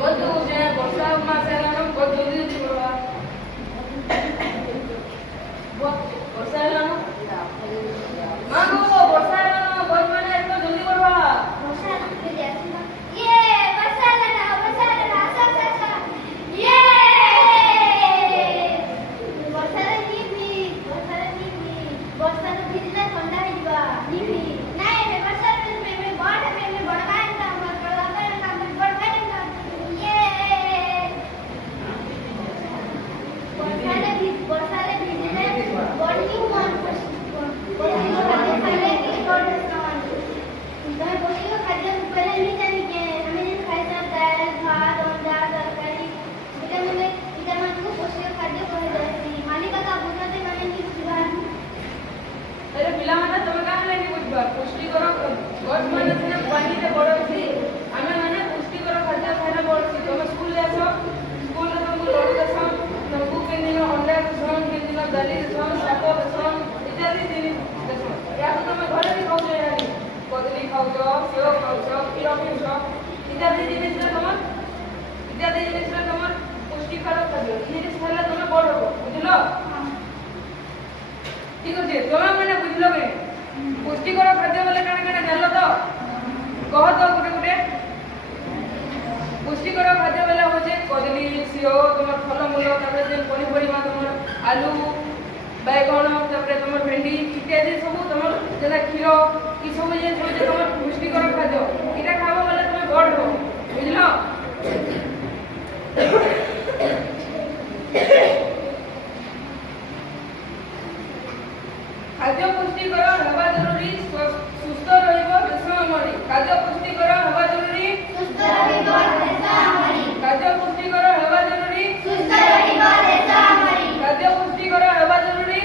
बहुत होचे वर्षा मास हेलानो बहुत जल्दी जल्दी बड़वा बहुत वर्षा हेलानो मागो वर्षा हेलानो बहुत माने एकदम जल्दी बड़वा वर्षा के देखना ये वर्षा हेलाना सा ये वर्षा रे नीवी वर्षा रे भिजला ठंडा हेबा नीवी नाही रे वर्षा रे में बड़वा अरे पिला माने तमे काहे लेनी बुझबा पुष्टिकर गज माने से पानी रे बड़ छी आमे माने पुष्टिकर खाद्य खाना बड़ छी तमे स्कूल ले आसो स्कूल रे तुमको लडू देसो तुमको के दिन अंडा देसो के दिन दाली देसो शाक देसो इत्यादि दिन देसो या तो तमे घरे भी खाओ यानी कदली खाओ सेव खाओ खीर पियो इत्यादि जिनिस रे तमर पुष्टिकर खाद्य जिनिस खाला तमे बड़ हो बुझलो ठीक আছে তোমরা মানে বুঝলো কে পুষ্টিকর খাদ্য বলে কানে কানে জানলো তো কহ তো গুটে গুটে পুষ্টিকর খাদ্য বলে হচ্ছে কদলী সেও তোমার ফলমূল তারপরে যে পনিপরিবা তোমার আলু বাইগণ তারপরে তোমার ভেন্ডি ইত্যাদি সব তোমার যেটা ক্ষীর এই সব যে হচ্ছে তোমার পুষ্টিকর খাদ্য এটা খাবো বলে তুমি বড় হো বুঝলো खाद्य पुष्टिकर हवा जरूरी सुस्थ रहिबो देश हमरी खाद्य पुष्टिकर हवा जरूरी सुस्थ रहिबो देश हमरी खाद्य पुष्टिकर हवा जरूरी सुस्थ रहिबो देश हमरी खाद्य पुष्टिकर हवा जरूरी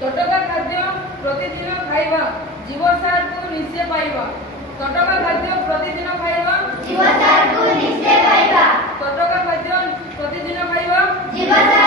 तटका खाद्य प्रतिदिन खाइबा जीवसार को निश्चय पाइबा तटका खाद्य प्रतिदिन खाइबा जीवसार को निश्चय पाइबा तटका खाद्य प्रतिदिन खाइबा जीवसार